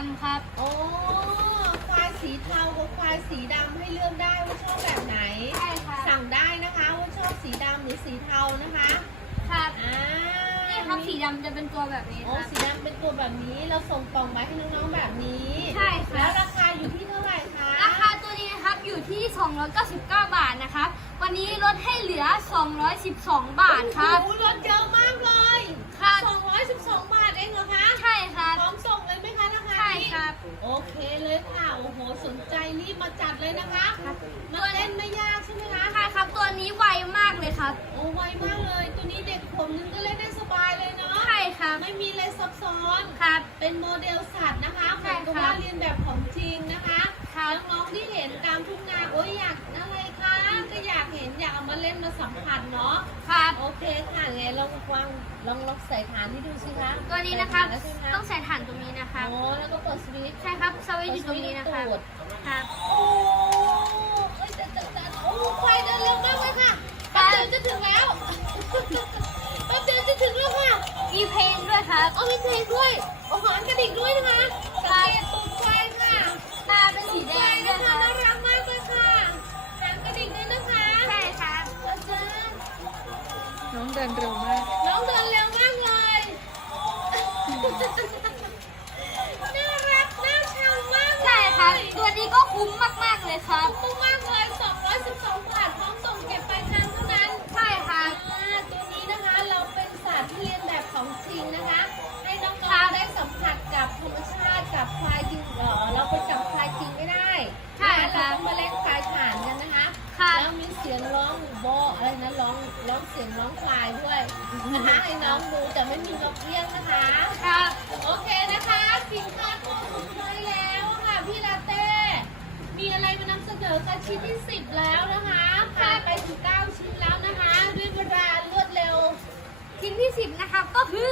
กับสีดำครับ โอ้ควายสีเทากับควายสีดำให้เลือกได้ว่าชอบแบบไหน ใช่ครับสั่งได้นะคะว่าชอบสีดำหรือสีเทานะคะครับอ่านี่ครับสีดำจะเป็นตัวแบบนี้โอ้ครับ สีดำเป็นตัวแบบนี้เราส่งกล่องมาให้น้องๆแบบนี้ใช่ครับแล้วราคาอยู่ที่เท่าไหร่คะราคาตัวนี้นะครับอยู่ที่ 299 บาทนะครับ วันนี้ลดให้เหลือ 212 บาทครับ โอ้โหลดเยอะมาก โอเคเลยค่ะ โอ้โห สนใจรีบมาจัดเลยนะคะครับมาเล่นไม่ยากใช่ไหมคะใช่ครับ ตัวนี้ไวมากเลยครับ โอ้ไวมากเลย ตัวนี้เด็กขวบนึงก็เล่นได้สบายเลยเนาะ ใช่ครับไม่มีอะไรซับซ้อนครับ เป็นโมเดลสัตว์นะคะเหใช่มือนกับครับว่าเรียนแบบของจริงนะคะครับน้องๆที่เห็นตามทุ่งนาโอ้ยอยาก นมาสัมผัสเนาะครับ โอเคค่ะไงลองวางลองลองใส่ฐานให้ดูสิคะตัวนี้นะครับ ใส่ฐาแล้วใช่ไหมต้องใส่ถ่านตรงนี้นะครับ โอ้แล้วก็เปิดสวิตช์ใช่ครับสวิตช์อยู่ตรงนี้นะครับตูดครับ โอ้เอ้ยแต่แต่แต่โอ้ควายเดินเร็วมากเลยค่ะแป๊บเดียวจะถึงแล้วแป๊บเดียวจะถึงแล้วค่ะ มีเพลงด้วยครับ เอามีเพลงด้วยเอาหางกระดิ่งด้วยนะคะ เดินเร็วมาก น้องเดินเร็วมากเลย น่ารัก น่าชังมากเลยใช่ครับตัวนี้ก็คุ้มมาก ๆ เลยครับ คุ้มมากๆเลย212บาทพร้อมส่งเก็บปลายทางเท่านั้นใช่ครับอ่าตัวนี้นะคะเราเป็นสัตว์ที่เรียนแบบของจริงนะคะ ให้น้องครัๆบได้สัมผัสกับธรรมชาติกับควายจริงเออเราไปจับควายจริงไม่ได้ใช่นะครัเราบต้องมาเล่น เสียงร้องบอะไรนะร้องร้องเสียงร้องควายด้วยนะคะให้น้องดูแต่ไม่มีนกเอี้ยงนะคะครับโอเคนะคะสินค้าตัวสุดท้ายแล้วค่ะพี่ลาเต้มีอะไรมานำเสนอกันชิ้นที่10แล้วนะคะผ่านไปถึง9ชิ้นแล้วนะคะ ด้วยเวลารวดเร็ว ชิ้นที่10นะครับก็คือ